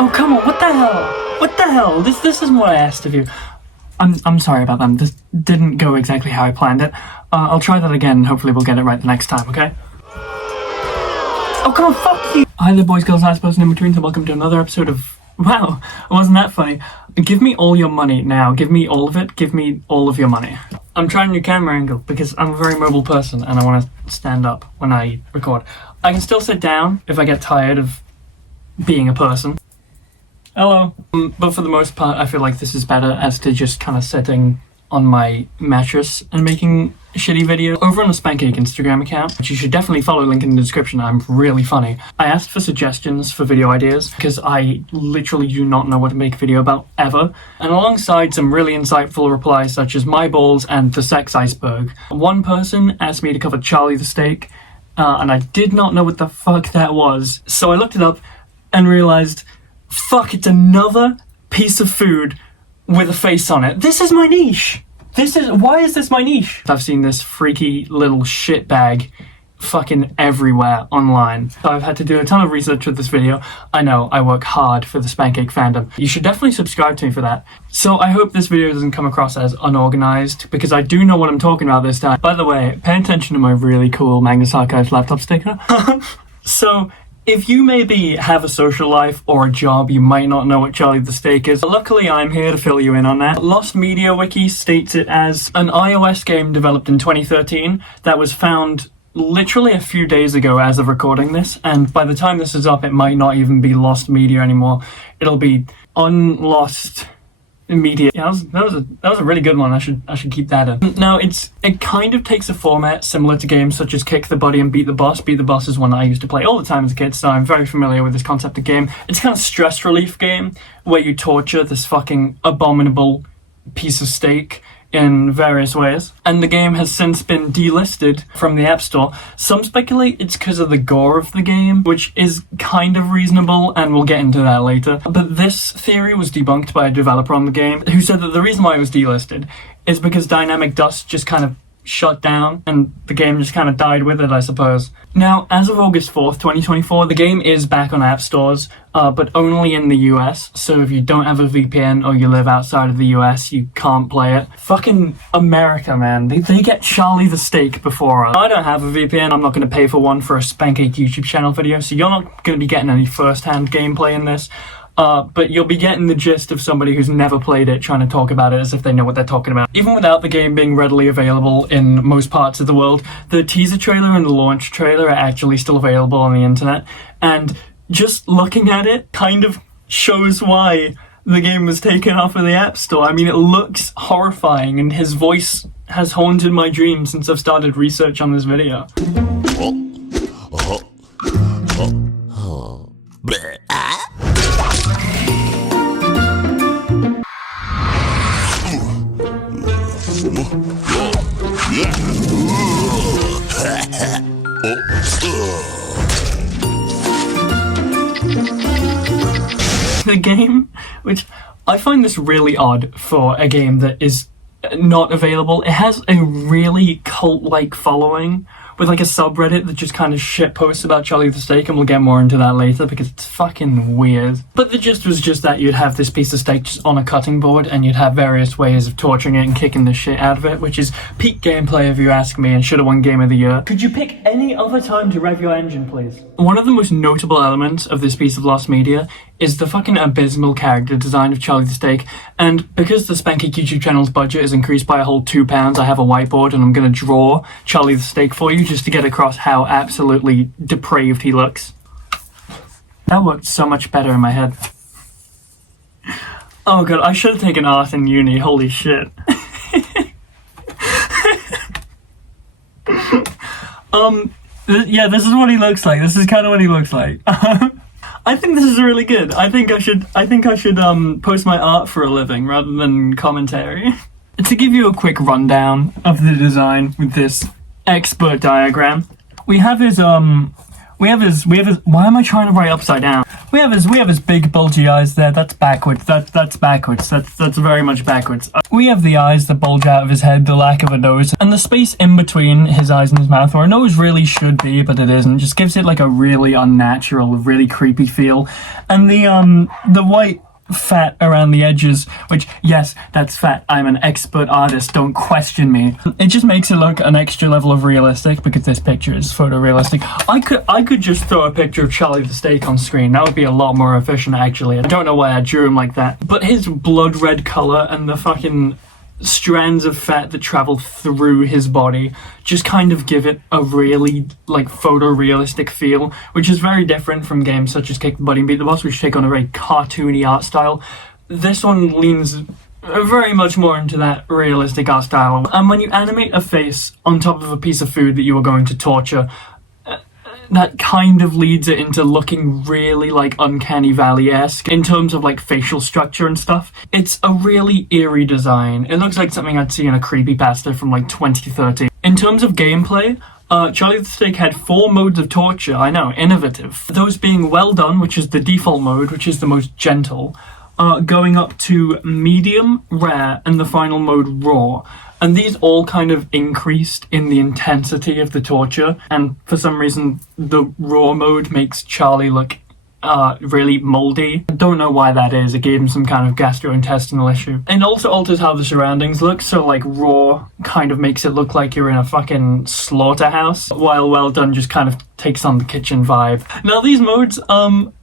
Oh, come on, what the hell? What the hell? This isn't what I asked of you. I'm sorry about that. This didn't go exactly how I planned it. I'll try that again and hopefully we'll get it right the next time, okay? Oh, come on, fuck you! Hi there, boys, girls, last person in between, so welcome to another episode of... Wow, wasn't that funny? Give me all your money now. Give me all of it. Give me all of your money. I'm trying a new camera angle because I'm a very mobile person and I want to stand up when I record. I can still sit down if I get tired of being a person. Hello. But for the most part, I feel like this is better as to just kind of sitting on my mattress and making a shitty video over on the Spancake Instagram account, which you should definitely follow, link in the description. I'm really funny. I asked for suggestions for video ideas because I literally do not know what to make a video about ever. And alongside some really insightful replies such as my balls and the sex iceberg, one person asked me to cover Charlie the Steak, and I did not know what the fuck that was. So I looked it up and realized, fuck, it's another piece of food with a face on it. This is my niche. Why is this my niche? I've seen this freaky little shitbag fucking everywhere online. So I've had to do a ton of research with this video. I know, I work hard for the Spancake fandom. You should definitely subscribe to me for that. So I hope this video doesn't come across as unorganized, because I do know what I'm talking about this time. By the way, pay attention to my really cool Magnus Archives laptop sticker. So, if you maybe have a social life or a job, you might not know what Charlie the Steak is. Luckily, I'm here to fill you in on that. Lost Media Wiki states it as an iOS game developed in 2013 that was found literally a few days ago as of recording this, and by the time this is up, it might not even be Lost Media anymore. It'll be Unlost Media. Yeah, that was a really good one. I should keep that in. Now, it kind of takes a format similar to games such as Kick the Buddy and Beat the Boss. Beat the Boss is one that I used to play all the time as a kid, so I'm very familiar with this concept of game. It's a kind of stress relief game where you torture this fucking abominable piece of steak in various ways, and the game has since been delisted from the App Store. Some speculate it's because of the gore of the game, which is kind of reasonable, and we'll get into that later. But this theory was debunked by a developer on the game who said that the reason why it was delisted is because Dynamic Dust just kind of shut down and the game just kind of died with it, I suppose. Now, as of August 4th, 2024, the game is back on app stores, but only in the US, so if you don't have a VPN or you live outside of the US, you can't play it. Fucking America, man. They get Charlie the Steak before us. I don't have a VPN, I'm not going to pay for one for a Spancake YouTube channel video, so you're not going to be getting any first-hand gameplay in this. But you'll be getting the gist of somebody who's never played it trying to talk about it as if they know what they're talking about. Even without the game being readily available in most parts of the world, the teaser trailer and the launch trailer are actually still available on the internet, and just looking at it kind of shows why the game was taken off of the App Store. I mean, it looks horrifying, and his voice has haunted my dreams since I've started research on this video. The game, which I find this really odd for a game that is not available. It has a really cult-like following with like a subreddit that just kind of shitposts about Charlie the Steak, and we'll get more into that later because it's fucking weird. But the gist was just that you'd have this piece of steak just on a cutting board and you'd have various ways of torturing it and kicking the shit out of it, which is peak gameplay if you ask me, and should have won Game of the Year. Could you pick any other time to rev your engine, please? One of the most notable elements of this piece of Lost Media is the fucking abysmal character design of Charlie the Steak, and because the Spancake YouTube channel's budget is increased by a whole £2, I have a whiteboard and I'm gonna draw Charlie the Steak for you just to get across how absolutely depraved he looks. That worked so much better in my head. Oh god, I should have taken art in uni, holy shit. Yeah, this is what he looks like. This is kind of what he looks like. I think this is really good. I think I should post my art for a living rather than commentary. To give you a quick rundown of the design with this expert diagram, we have his why am I trying to write upside down? We have his big bulgy eyes there. That's backwards. That's backwards. That's very much backwards. We have the eyes that bulge out of his head, the lack of a nose, and the space in between his eyes and his mouth, where a nose really should be, but it isn't, just gives it like a really unnatural, really creepy feel. And the white fat around the edges, which, yes, that's fat. I'm an expert artist, don't question me. It just makes it look an extra level of realistic because this picture is photorealistic. I could just throw a picture of Charlie the Steak on screen. That would be a lot more efficient, actually. I don't know why I drew him like that, but his blood red color and the fucking strands of fat that travel through his body just kind of give it a really like photorealistic feel, which is very different from games such as Kick the Buddy and Beat the Boss, which take on a very cartoony art style. This one leans very much more into that realistic art style. And when you animate a face on top of a piece of food that you are going to torture, that kind of leads it into looking really like Uncanny Valley-esque in terms of like facial structure and stuff. It's a really eerie design. It looks like something I'd see in a creepypasta from like 2013. In terms of gameplay, Charlie the Steak had 4 modes of torture. I know, innovative. Those being well done, which is the default mode, which is the most gentle, going up to medium, rare, and the final mode, raw. And these all kind of increased in the intensity of the torture, and for some reason the raw mode makes Charlie look really moldy. I don't know why that is. It gave him some kind of gastrointestinal issue. And also alters how the surroundings look, so like raw kind of makes it look like you're in a fucking slaughterhouse, while well done just kind of takes on the kitchen vibe. Now these modes,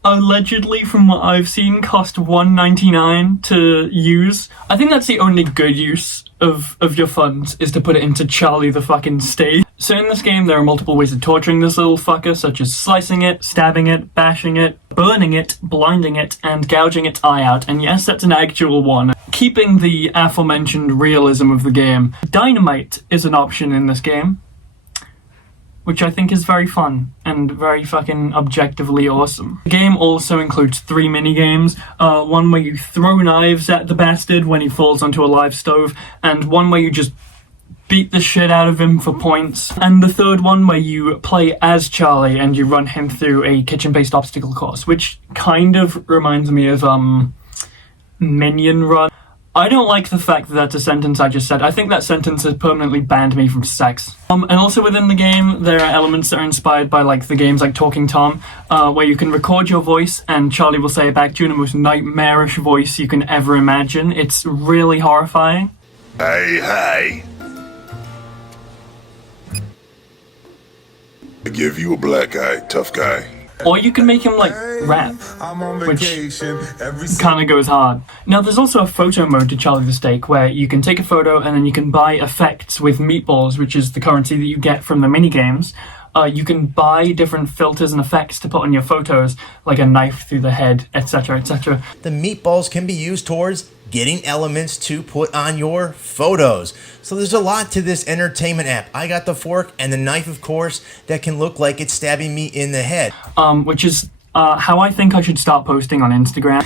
allegedly from what I've seen, cost $1.99 to use. I think that's the only good use of your funds, is to put it into Charlie the fucking Steak. So in this game there are multiple ways of torturing this little fucker, such as slicing it, stabbing it, bashing it, burning it, blinding it, and gouging its eye out. And yes, that's an actual one. Keeping the aforementioned realism of the game, dynamite is an option in this game, which I think is very fun and very fucking objectively awesome. The game also includes 3 mini-games, one where you throw knives at the bastard when he falls onto a live stove, and one where you just beat the shit out of him for points, and the third one where you play as Charlie and you run him through a kitchen-based obstacle course, which kind of reminds me of Minion Run. I don't like the fact that that's a sentence I just said. I think that sentence has permanently banned me from sex. And also within the game, there are elements that are inspired by like the games like Talking Tom, where you can record your voice and Charlie will say it back to you in the most nightmarish voice you can ever imagine. It's really horrifying. Hey. I give you a black eye, tough guy. Or you can make him like rap, which kind of goes hard. Now there's also a photo mode to Charlie the Steak where you can take a photo and then you can buy effects with meatballs, which is the currency that you get from the minigames. You can buy different filters and effects to put on your photos, like a knife through the head, etc, etc. The meatballs can be used towards getting elements to put on your photos. So there's a lot to this entertainment app. I got the fork and the knife, of course, that can look like it's stabbing me in the head. Which is how I think I should start posting on Instagram.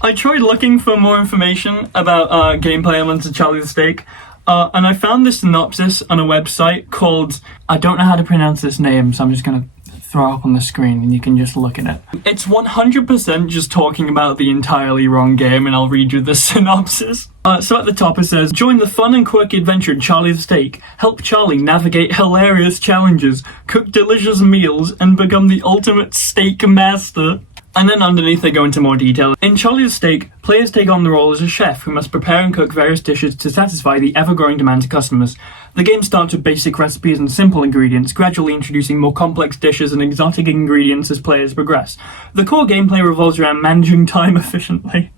I tried looking for more information about gameplay elements of Charlie the Steak, and I found this synopsis on a website called, I don't know how to pronounce this name, so I'm just gonna throw up on the screen and you can just look at it. It's 100% just talking about the entirely wrong game, and I'll read you the synopsis. So at the top it says, join the fun and quirky adventure in Charlie the Steak. Help Charlie navigate hilarious challenges, cook delicious meals, and become the ultimate steak master. And then underneath they go into more detail. In Charlie the Steak, players take on the role as a chef who must prepare and cook various dishes to satisfy the ever-growing demands of customers. The game starts with basic recipes and simple ingredients, gradually introducing more complex dishes and exotic ingredients as players progress. The core gameplay revolves around managing time efficiently,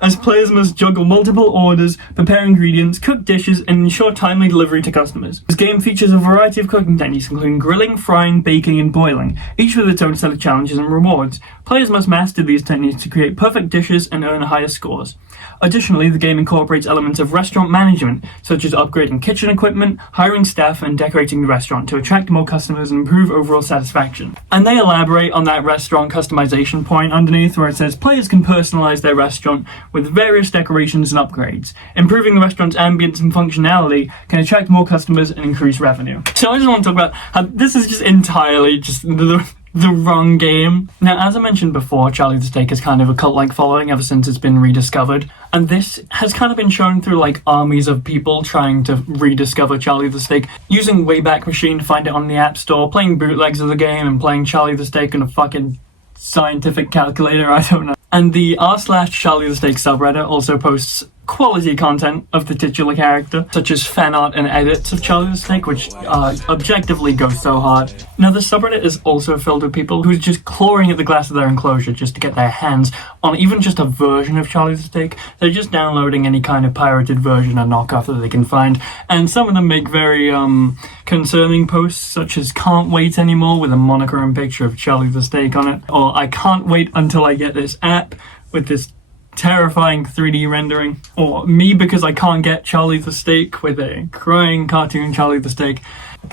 as players must juggle multiple orders, prepare ingredients, cook dishes, and ensure timely delivery to customers. This game features a variety of cooking techniques, including grilling, frying, baking, and boiling, each with its own set of challenges and rewards. Players must master these techniques to create perfect dishes and earn higher scores. Additionally, the game incorporates elements of restaurant management, such as upgrading kitchen equipment, hiring staff, and decorating the restaurant to attract more customers and improve overall satisfaction. And they elaborate on that restaurant customization point underneath, where it says players can personalize their restaurant with various decorations and upgrades. Improving the restaurant's ambience and functionality can attract more customers and increase revenue. So I just want to talk about how this is just entirely just the wrong game. Now, as I mentioned before, Charlie the Steak has kind of a cult-like following ever since it's been rediscovered, and this has kind of been shown through like armies of people trying to rediscover Charlie the Steak, using Wayback Machine to find it on the App Store, playing bootlegs of the game, and playing Charlie the Steak on a fucking scientific calculator, I don't know. And the r/Charlie the Steak subreddit also posts quality content of the titular character, such as fan art and edits of Charlie the Steak, which objectively go so hard. Now, the subreddit is also filled with people who are just clawing at the glass of their enclosure just to get their hands on even just a version of Charlie the Steak. They're just downloading any kind of pirated version or knockoff that they can find, and some of them make very concerning posts, such as "Can't wait anymore" with a moniker and picture of Charlie the Steak on it, or "I can't wait until I get this app" with this terrifying 3D rendering, or "Me because I can't get Charlie the Steak" with a crying cartoon Charlie the Steak.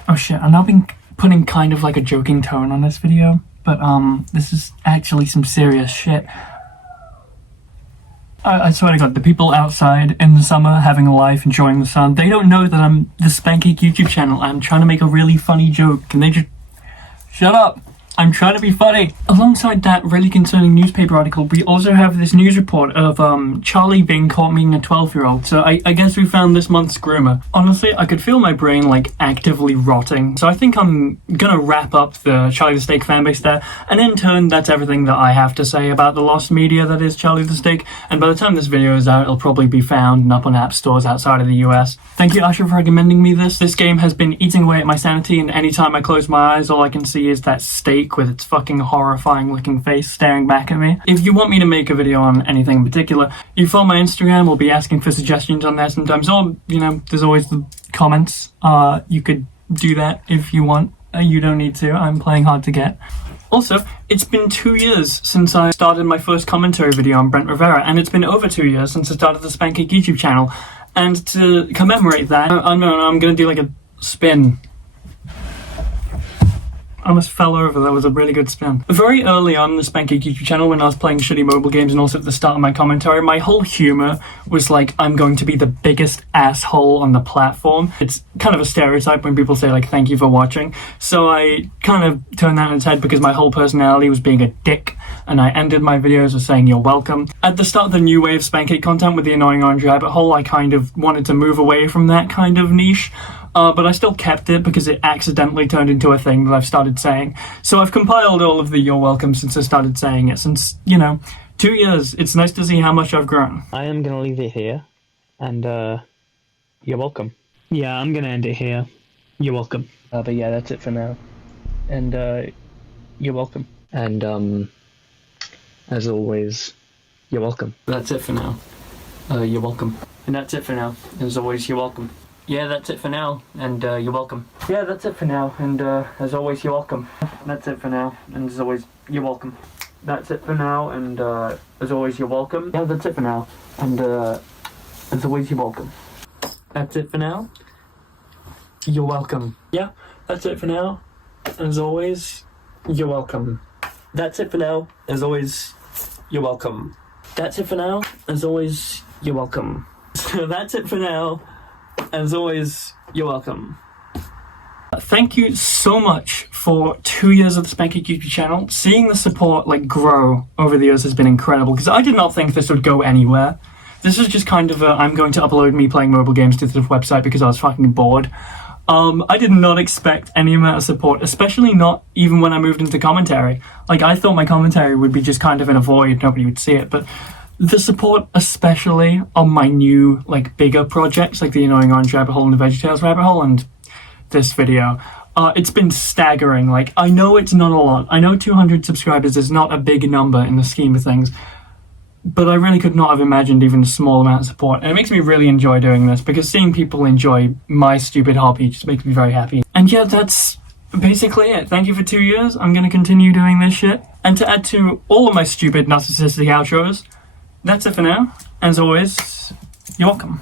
Oh shit, I've now been putting kind of like a joking tone on this video, but this is actually some serious shit. I swear to God, the people outside in the summer having a life, enjoying the sun, they don't know that I'm the Spancake YouTube channel. I'm trying to make a really funny joke. Can they just shut up? I'm trying to be funny. Alongside that really concerning newspaper article, we also have this news report of Charlie being caught meeting a 12-year-old. So I guess we found this month's groomer. Honestly, I could feel my brain like actively rotting. So I think I'm gonna wrap up the Charlie the Steak fanbase there. And in turn, that's everything that I have to say about the lost media that is Charlie the Steak. And by the time this video is out, it'll probably be found and up on app stores outside of the US. Thank you, Usher, for recommending me this. This game has been eating away at my sanity, and anytime I close my eyes, all I can see is that steak with its fucking horrifying looking face staring back at me. If you want me to make a video on anything in particular, you follow my Instagram. We'll be asking for suggestions on there sometimes, or, you know, there's always the comments. You could do that if you want. You don't need to. I'm playing hard to get. Also, it's been 2 years since I started my first commentary video on Brent Rivera, and it's been over 2 years since I started the Spancake YouTube channel. And to commemorate that, I'm gonna do like a spin. I almost fell over, that was a really good spin. Very early on in the Spancake YouTube channel, when I was playing shitty mobile games and also at the start of my commentary, my whole humor was like, I'm going to be the biggest asshole on the platform. It's kind of a stereotype when people say like, thank you for watching. So I kind of turned that on its head because my whole personality was being a dick, and I ended my videos with saying you're welcome. At the start of the new wave of Spancake content with the annoying orange rabbit hole, I kind of wanted to move away from that kind of niche. But I still kept it because it accidentally turned into a thing that I've started saying. So I've compiled all of the you're welcome since I started saying it. Since, 2 years. It's nice to see how much I've grown. I am going to leave it here, and you're welcome. Yeah, I'm going to end it here. You're welcome. But yeah, that's it for now. And you're welcome. And as always, you're welcome. That's it for now. You're welcome. And that's it for now. As always, you're welcome. Yeah, that's it for now, and you're welcome. Yeah, that's it for now, and as always, you're welcome. That's it for now, and as always, you're welcome. That's it for now, and as always, you're welcome. Yeah, that's it for now, and as always, you're welcome. That's it for now. You're welcome. Yeah, that's it for now, and as always, you're welcome. That's it for now, as always, you're welcome. That's it for now, as always, you're welcome. So that's it for now. As always, you're welcome. Thank you so much for 2 years of the Spancake YouTube channel. Seeing the support grow over the years has been incredible, because I did not think this would go anywhere. This is just kind of I'm going to upload me playing mobile games to the website because I was fucking bored. I did not expect any amount of support, especially not even when I moved into commentary. I thought my commentary would be just kind of in a void, nobody would see it, but the support, especially on my new, bigger projects, like the Annoying Orange Rabbit Hole and the VeggieTales Rabbit Hole and this video, it's been staggering. I know it's not a lot. I know 200 subscribers is not a big number in the scheme of things, but I really could not have imagined even a small amount of support. And it makes me really enjoy doing this, because seeing people enjoy my stupid hobby just makes me very happy. And yeah, that's basically it. Thank you for 2 years. I'm going to continue doing this shit. And to add to all of my stupid narcissistic outros, that's it for now. As always, you're welcome.